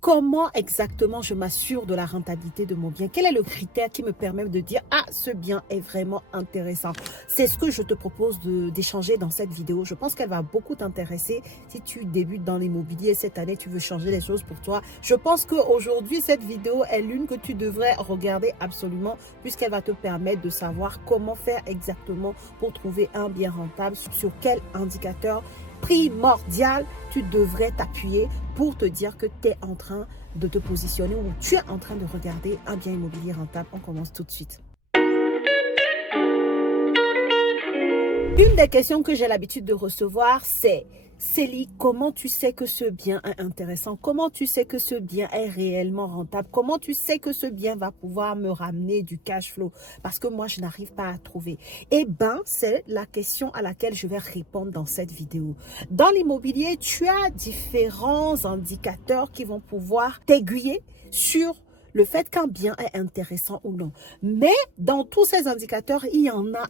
Comment exactement je m'assure de la rentabilité de mon bien? Quel est le critère qui me permet de dire « Ah, ce bien est vraiment intéressant ». C'est ce que je te propose d'échanger dans cette vidéo. Je pense qu'elle va beaucoup t'intéresser si tu débutes dans l'immobilier cette année, tu veux changer les choses pour toi. Je pense qu'aujourd'hui, cette vidéo est l'une que tu devrais regarder absolument puisqu'elle va te permettre de savoir comment faire exactement pour trouver un bien rentable, sur quel indicateur primordial tu devrais t'appuyer pour te dire que tu es en train de te positionner ou tu es en train de regarder un bien immobilier rentable. On commence tout de suite. Une des questions que j'ai l'habitude de recevoir, c'est Célie, comment tu sais que ce bien est intéressant? Comment tu sais que ce bien est réellement rentable? Comment tu sais que ce bien va pouvoir me ramener du cash flow? Parce que moi, je n'arrive pas à trouver. Eh bien, c'est la question à laquelle je vais répondre dans cette vidéo. Dans l'immobilier, tu as différents indicateurs qui vont pouvoir t'aiguiller sur le fait qu'un bien est intéressant ou non. Mais dans tous ces indicateurs, il y en a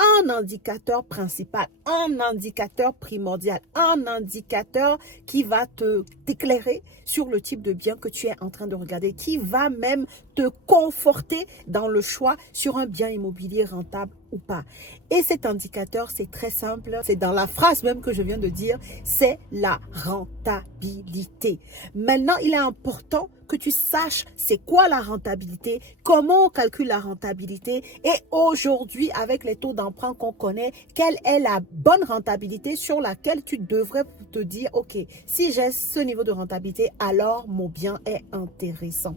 un indicateur principal, un indicateur primordial, un indicateur qui va t'éclairer sur le type de bien que tu es en train de regarder, qui va même te conforter dans le choix sur un bien immobilier rentable ou pas. Et cet indicateur, c'est très simple, c'est dans la phrase même que je viens de dire, c'est la rentabilité. Maintenant, il est important que tu saches c'est quoi la rentabilité, comment on calcule la rentabilité et aujourd'hui, avec les taux d'emprunt qu'on connaît, quelle est la bonne rentabilité sur laquelle tu devrais te dire, ok, si j'ai ce niveau de rentabilité, alors mon bien est intéressant.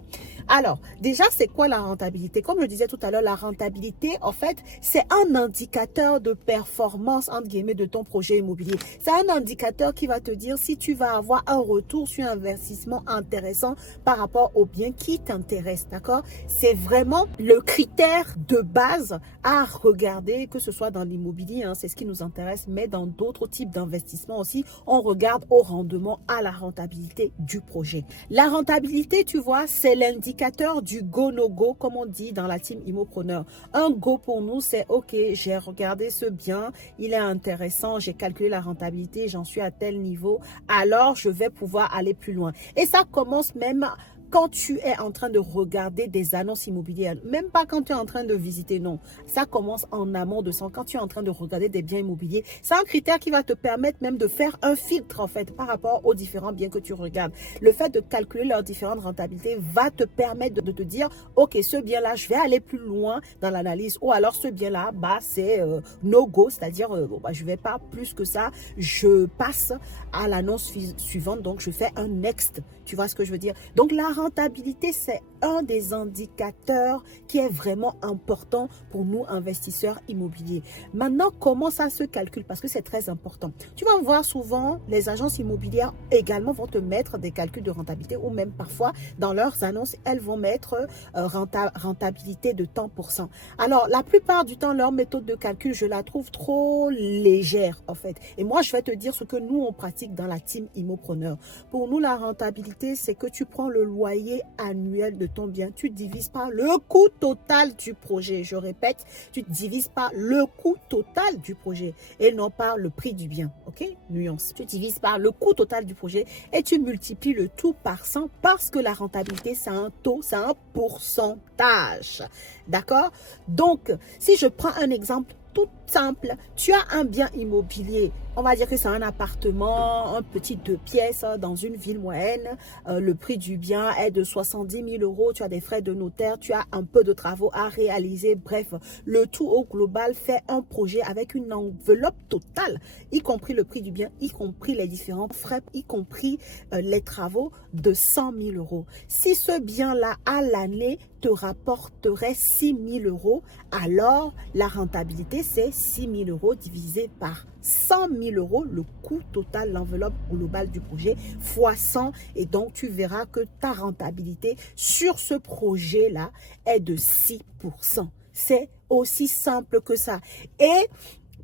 Alors, déjà, c'est quoi la rentabilité? Comme je disais tout à l'heure, la rentabilité, en fait, c'est un indicateur de performance, entre guillemets, de ton projet immobilier. C'est un indicateur qui va te dire si tu vas avoir un retour sur investissement intéressant par rapport au bien qui t'intéresse, d'accord? C'est vraiment le critère de base à regarder, que ce soit dans l'immobilier, hein, c'est ce qui nous intéresse, mais dans d'autres types d'investissements aussi, on regarde au rendement, à la rentabilité du projet. La rentabilité, tu vois, c'est l'indicateur du go-no-go, comme on dit dans la team Immopreneur. Un go pour nous, c'est ok, j'ai regardé ce bien, il est intéressant, j'ai calculé la rentabilité, j'en suis à tel niveau, alors je vais pouvoir aller plus loin. Et ça commence même quand tu es en train de regarder des annonces immobilières, même pas quand tu es en train de visiter, non. Ça commence en amont de ça. Quand tu es en train de regarder des biens immobiliers, c'est un critère qui va te permettre même de faire un filtre en fait par rapport aux différents biens que tu regardes. Le fait de calculer leurs différentes rentabilités va te permettre de te dire, ok, ce bien-là, je vais aller plus loin dans l'analyse ou alors ce bien-là, bah, c'est no-go, c'est-à-dire bon, bah, je vais pas plus que ça, je passe à l'annonce suivante, donc je fais un next. Tu vois ce que je veux dire? Donc la rentabilité, c'est un des indicateurs qui est vraiment important pour nous, investisseurs immobiliers. Maintenant, comment ça se calcule? Parce que c'est très important. Tu vas voir souvent, les agences immobilières également vont te mettre des calculs de rentabilité ou même parfois, dans leurs annonces, elles vont mettre rentabilité de tant %. Alors, la plupart du temps, leur méthode de calcul, je la trouve trop légère, en fait. Et moi, je vais te dire ce que nous, on pratique dans la team Immopreneur. Pour nous, la rentabilité, c'est que tu prends le loyer annuel de ton bien, tu divises par le coût total du projet. Je répète, tu divises par le coût total du projet et non par le prix du bien. Ok? Nuance. Tu divises par le coût total du projet et tu multiplies le tout par 100 parce que la rentabilité, c'est un taux, c'est un pourcentage. D'accord? Donc, si je prends un exemple tout simple, tu as un bien immobilier, on va dire que c'est un appartement, un petit 2 pièces dans une ville moyenne, le prix du bien est de 70 000 €, tu as des frais de notaire, tu as un peu de travaux à réaliser, bref, le tout au global fait un projet avec une enveloppe totale, y compris le prix du bien, y compris les différents frais, y compris les travaux de 100 000 €. Si ce bien-là à l'année te rapporterait 6 000 €, alors la rentabilité c'est 6 000 € divisé par 100 000 €, le coût total, l'enveloppe globale du projet, fois 100. Et donc, tu verras que ta rentabilité sur ce projet-là est de 6 %. C'est aussi simple que ça. Et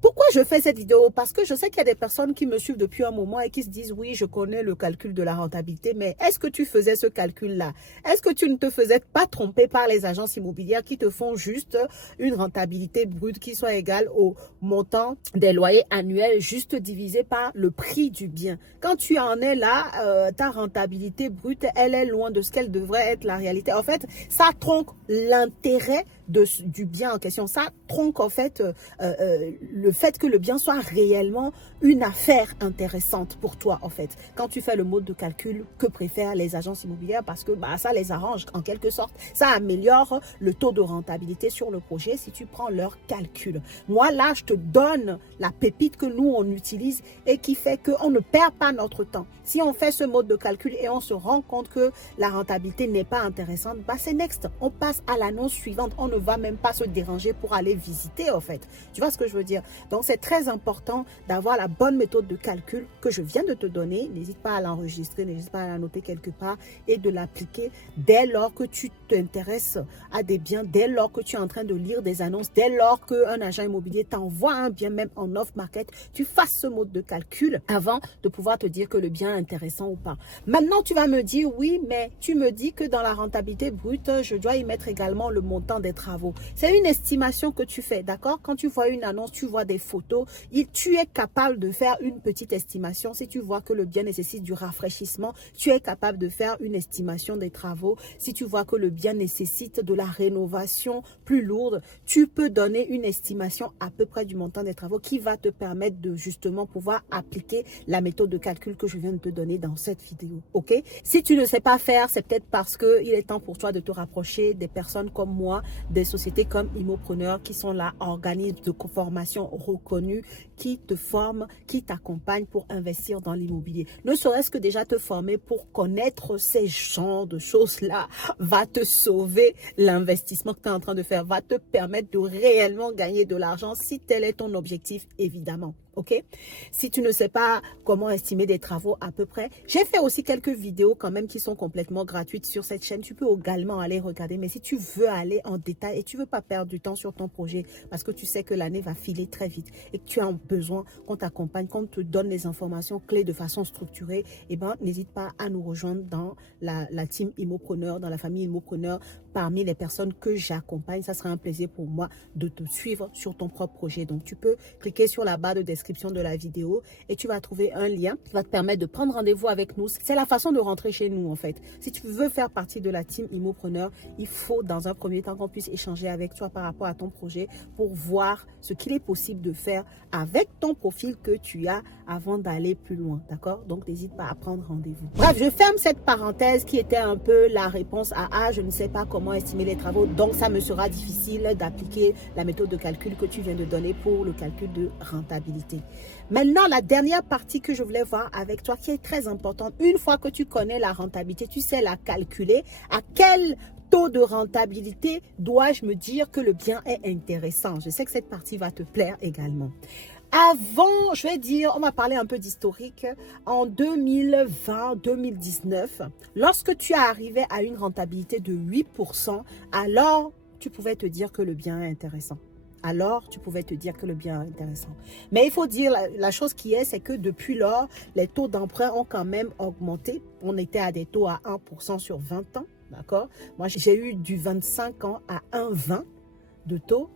Pourquoi je fais cette vidéo? Parce que je sais qu'il y a des personnes qui me suivent depuis un moment et qui se disent, oui, je connais le calcul de la rentabilité, mais est-ce que tu faisais ce calcul-là? Est-ce que tu ne te faisais pas tromper par les agences immobilières qui te font juste une rentabilité brute qui soit égale au montant des loyers annuels juste divisé par le prix du bien? Quand tu en es là, ta rentabilité brute, elle est loin de ce qu'elle devrait être la réalité. En fait, ça tronque l'intérêt du bien en question. Ça tronque en fait le fait que le bien soit réellement une affaire intéressante pour toi en fait. Quand tu fais le mode de calcul que préfèrent les agences immobilières parce que ça les arrange en quelque sorte. Ça améliore le taux de rentabilité sur le projet si tu prends leur calcul. Moi là, je te donne la pépite que nous on utilise et qui fait qu'on ne perd pas notre temps. Si on fait ce mode de calcul et on se rend compte que la rentabilité n'est pas intéressante, c'est next. On passe à l'annonce suivante. On ne va même pas se déranger pour aller visiter en fait. Tu vois ce que je veux dire? Donc c'est très important d'avoir la bonne méthode de calcul que je viens de te donner. N'hésite pas à l'enregistrer, n'hésite pas à la noter quelque part et de l'appliquer dès lors que tu t'intéresses à des biens, dès lors que tu es en train de lire des annonces, dès lors qu'un agent immobilier t'envoie un bien même en off-market, tu fasses ce mode de calcul avant de pouvoir te dire que le bien est intéressant ou pas. Maintenant, tu vas me dire, oui, mais tu me dis que dans la rentabilité brute, je dois y mettre également le montant des travaux. C'est une estimation que tu fais, d'accord? Quand tu vois une annonce, tu vois des photos, tu es capable de faire une petite estimation. Si tu vois que le bien nécessite du rafraîchissement, tu es capable de faire une estimation des travaux. Si tu vois que le bien nécessite de la rénovation plus lourde, tu peux donner une estimation à peu près du montant des travaux qui va te permettre de justement pouvoir appliquer la méthode de calcul que je viens de te donner dans cette vidéo, ok? Si tu ne sais pas faire, c'est peut-être parce qu'il est temps pour toi de te rapprocher des personnes comme moi, des sociétés comme Immopreneur qui sont là, organismes de formation reconnus, qui te forment, qui t'accompagnent pour investir dans l'immobilier. Ne serait-ce que déjà te former pour connaître ces genres de choses-là va te sauver l'investissement que tu es en train de faire, va te permettre de réellement gagner de l'argent si tel est ton objectif, évidemment. Ok? Si tu ne sais pas comment estimer des travaux à peu près, j'ai fait aussi quelques vidéos quand même qui sont complètement gratuites sur cette chaîne. Tu peux également aller regarder. Mais si tu veux aller en détail et tu veux pas perdre du temps sur ton projet parce que tu sais que l'année va filer très vite et que tu as besoin qu'on t'accompagne, qu'on te donne les informations clés de façon structurée, n'hésite pas à nous rejoindre dans la team Immopreneur, dans la famille Immopreneur, parmi les personnes que j'accompagne. Ça sera un plaisir pour moi de te suivre sur ton propre projet. Donc, tu peux cliquer sur la barre de description de la vidéo et tu vas trouver un lien qui va te permettre de prendre rendez-vous avec nous. C'est la façon de rentrer chez nous en fait. Si tu veux faire partie de la team Immopreneur, il faut dans un premier temps qu'on puisse échanger avec toi par rapport à ton projet pour voir ce qu'il est possible de faire avec ton profil que tu as avant d'aller plus loin, d'accord? Donc n'hésite pas à prendre rendez-vous. Bref, je ferme cette parenthèse qui était un peu la réponse à je ne sais pas comment estimer les travaux, donc ça me sera difficile d'appliquer la méthode de calcul que tu viens de donner pour le calcul de rentabilité. Maintenant, la dernière partie que je voulais voir avec toi qui est très importante, une fois que tu connais la rentabilité, tu sais la calculer, à quel taux de rentabilité dois-je me dire que le bien est intéressant? Je sais que cette partie va te plaire également. Avant, je vais dire, on va parler un peu d'historique. En 2020-2019, lorsque tu es arrivé à une rentabilité de 8%, alors tu pouvais te dire que le bien est intéressant. Alors, tu pouvais te dire que le bien est intéressant. Mais il faut dire, la chose qui est, c'est que depuis lors, les taux d'emprunt ont quand même augmenté. On était à des taux à 1% sur 20 ans, d'accord? Moi, j'ai eu du 25 ans à 1,20 de taux.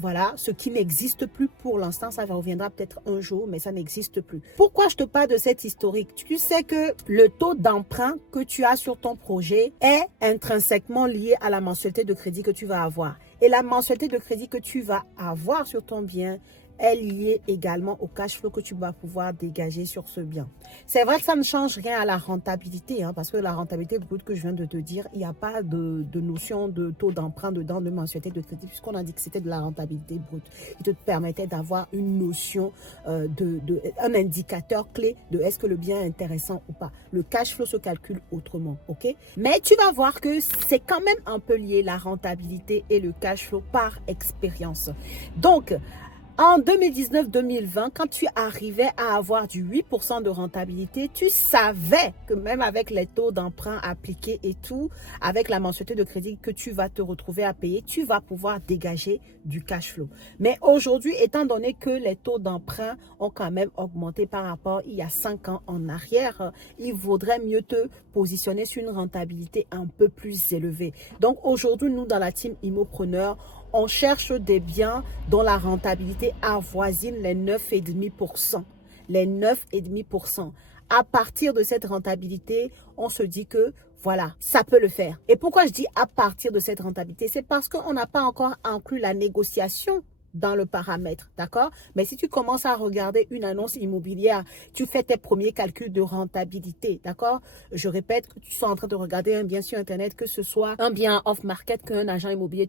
Voilà, ce qui n'existe plus pour l'instant, ça reviendra peut-être un jour, mais ça n'existe plus. Pourquoi je te parle de cette historique? Tu sais que le taux d'emprunt que tu as sur ton projet est intrinsèquement lié à la mensualité de crédit que tu vas avoir. Et la mensualité de crédit que tu vas avoir sur ton bien est liée également au cash flow que tu vas pouvoir dégager sur ce bien. C'est vrai que ça ne change rien à la rentabilité, parce que la rentabilité brute que je viens de te dire, il n'y a pas de notion de taux d'emprunt dedans, de mensualité de crédit, puisqu'on a dit que c'était de la rentabilité brute. Il te permettait d'avoir une notion, un indicateur clé de est-ce que le bien est intéressant ou pas. Le cash flow se calcule autrement, ok? Mais tu vas voir que c'est quand même un peu lié, la rentabilité et le cash flow par expérience. Donc, En 2019-2020, quand tu arrivais à avoir du 8% de rentabilité, tu savais que même avec les taux d'emprunt appliqués et tout, avec la mensualité de crédit que tu vas te retrouver à payer, tu vas pouvoir dégager du cash flow. Mais aujourd'hui, étant donné que les taux d'emprunt ont quand même augmenté par rapport il y a 5 ans en arrière, il vaudrait mieux te positionner sur une rentabilité un peu plus élevée. Donc aujourd'hui, nous dans la team Immopreneur, on cherche des biens dont la rentabilité avoisine les 9,5%. Les 9,5%. À partir de cette rentabilité, on se dit que voilà, ça peut le faire. Et pourquoi je dis à partir de cette rentabilité? C'est parce qu'on n'a pas encore inclus la négociation dans le paramètre, d'accord? Mais si tu commences à regarder une annonce immobilière, tu fais tes premiers calculs de rentabilité, d'accord? Je répète que tu sois en train de regarder un bien sur Internet, que ce soit un bien off-market qu'un agent immobilier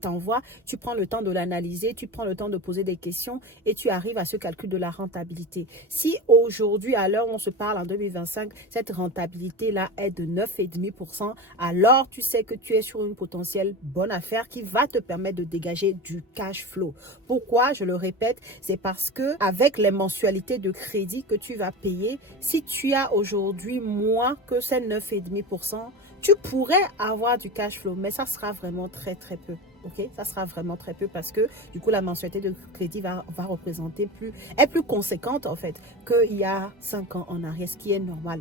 t'envoie, tu prends le temps de l'analyser, tu prends le temps de poser des questions et tu arrives à ce calcul de la rentabilité. Si aujourd'hui, à l'heure où on se parle en 2025, cette rentabilité-là est de 9,5%, alors tu sais que tu es sur une potentielle bonne affaire qui va te permettre de dégager du cash flow. Pourquoi? Je le répète, c'est parce que avec les mensualités de crédit que tu vas payer, si tu as aujourd'hui moins que ces 9,5%, tu pourrais avoir du cash flow, mais ça sera vraiment très peu. Ok, ça sera vraiment très peu parce que du coup la mensualité de crédit va représenter est plus conséquente en fait qu'il y a 5 ans en arrière, ce qui est normal.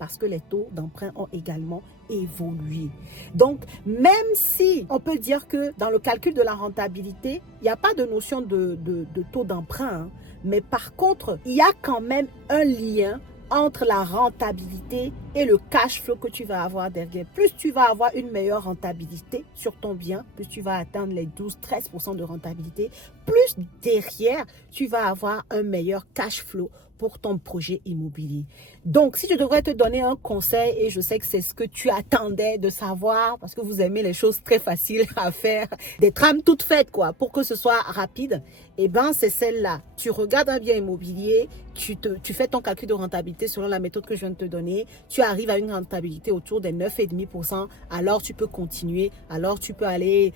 Parce que les taux d'emprunt ont également évolué. Donc, même si on peut dire que dans le calcul de la rentabilité, il n'y a pas de notion de taux d'emprunt, hein, mais par contre, il y a quand même un lien entre la rentabilité et le cash flow que tu vas avoir derrière. Plus tu vas avoir une meilleure rentabilité sur ton bien, plus tu vas atteindre les 12-13% de rentabilité, plus derrière, tu vas avoir un meilleur cash flow pour ton projet immobilier. Donc, si je devrais te donner un conseil, et je sais que c'est ce que tu attendais de savoir, parce que vous aimez les choses très faciles à faire, des trames toutes faites, quoi, pour que ce soit rapide, eh ben, c'est celle-là. Tu regardes un bien immobilier, tu fais ton calcul de rentabilité selon la méthode que je viens de te donner, tu arrives à une rentabilité autour des 9,5%, alors tu peux continuer, alors tu peux aller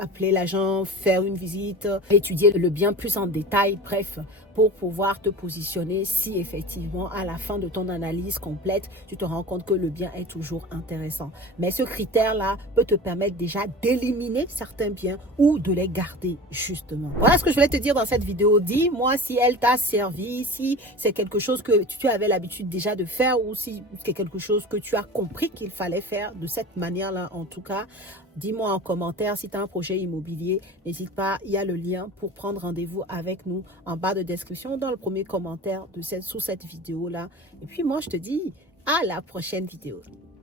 appeler l'agent, faire une visite, étudier le bien plus en détail, bref, pour pouvoir te positionner si effectivement à la fin de ton analyse complète, tu te rends compte que le bien est toujours intéressant. Mais ce critère-là peut te permettre déjà d'éliminer certains biens ou de les garder justement. Voilà ce que je voulais te dire dans cette vidéo. Dis-moi si elle t'a servi, si c'est quelque chose que tu avais l'habitude déjà de faire ou si c'est quelque chose que tu as compris qu'il fallait faire de cette manière-là en tout cas. Dis-moi en commentaire si tu as un projet immobilier. N'hésite pas, il y a le lien pour prendre rendez-vous avec nous en bas de description dans le premier commentaire sous cette vidéo-là. Et puis moi, je te dis à la prochaine vidéo.